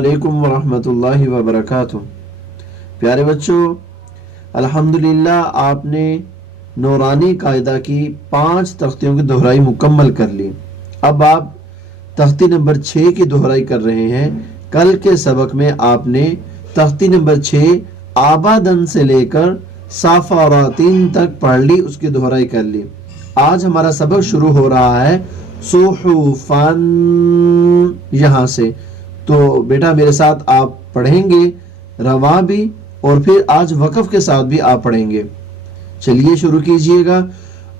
अलैकुम वरहमतुल्लाहि वबरकातुह। प्यारे बच्चों, अल्हम्दुलिल्लाह आपने नूरानी कायदा की 5 तख्तियों की दोहराई मुकम्मल कर ली। अब आप तख्ती नंबर 6 की दोहराई कर रहे हैं। कल के सबक में आपने तख्ती नंबर 6 आबादन से लेकर साफारातीन तक पढ़ ली, उसकी दोहराई कर ली। आज हमारा सबक शुरू हो रहा है सुहुफन यहाँ से। तो बेटा मेरे साथ आप पढ़ेंगे रवा भी और फिर आज वक़फ़ के साथ भी आप पढ़ेंगे। चलिए शुरू कीजिएगा।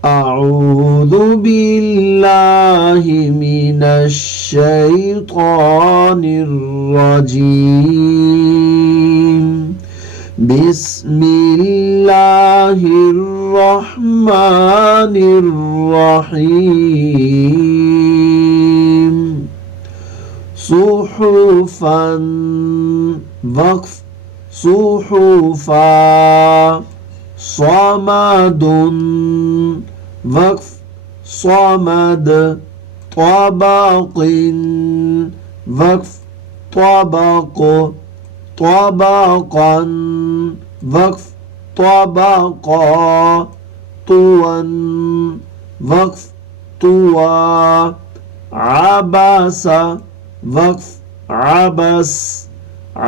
अऊज़ु बिल्लाहि मिनश शैतानिर रजीम। बिस्मिल्लाहिर रहमानिर रहीम। सुहुफन वक्फ सुहुफा। स्वामदुन वक्फ स्वामद। त्वबकिन वक्फ त्वबक। त्वबकन वक्फ त्वबका। तुवन वक्फ तुवा। आबासा वक्फ आबस।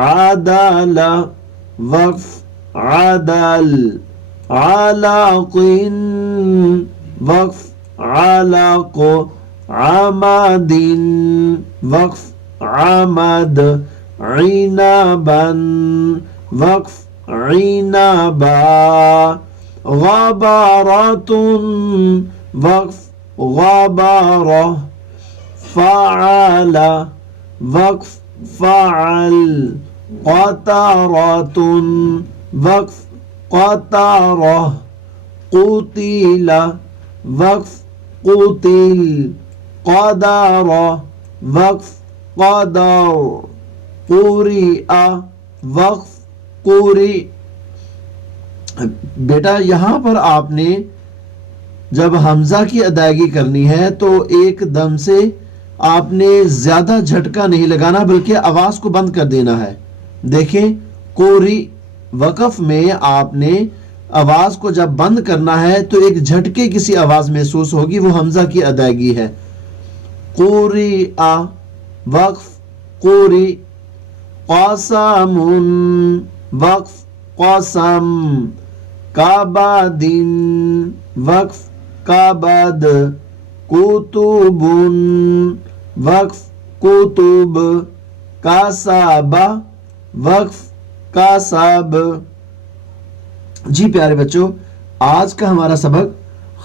आदल वक्फ आदल। आलाकिन वक्फ आलाक। आमदिन वक्फ आमद। इनाबन वक्फ इनाबा। गबारतुन वक्फ गबारा। फ़अल वक्फ फ़अल। क़तरतुन वक्फ क़तरा। क़ुतिल वक्फ क़ुतिल। क़दर वक्फ क़दर। क़ुरिअ वक्फ क़ुरि। बेटा यहाँ पर आपने जब हमजा की अदायगी करनी है तो एकदम से आपने ज्यादा झटका नहीं लगाना, बल्कि आवाज को बंद कर देना है। देखें, कोरी वक़फ़ में आपने आवाज को जब बंद करना है तो एक झटके किसी आवाज महसूस होगी, वो हमजा की अदायगी है। कोरी आ वक्फ कोरी। क़समुन वक्फ क़सम। काबादिन वक्फ काबद। कुतुबुन वक्फ कुतुब। कासाबा वक्फ कासाब। जी प्यारे बच्चों, आज का हमारा सबक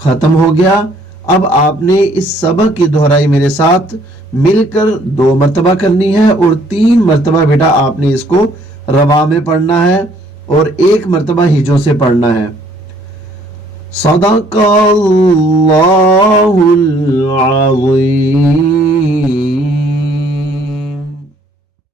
खत्म हो गया। अब आपने इस सबक की दोहराई मेरे साथ मिलकर 2 मरतबा करनी है और 3 मरतबा बेटा आपने इसको रवा में पढ़ना है और 1 मरतबा हिजों से पढ़ना है। सदक़ल्लाहुल अज़ीम।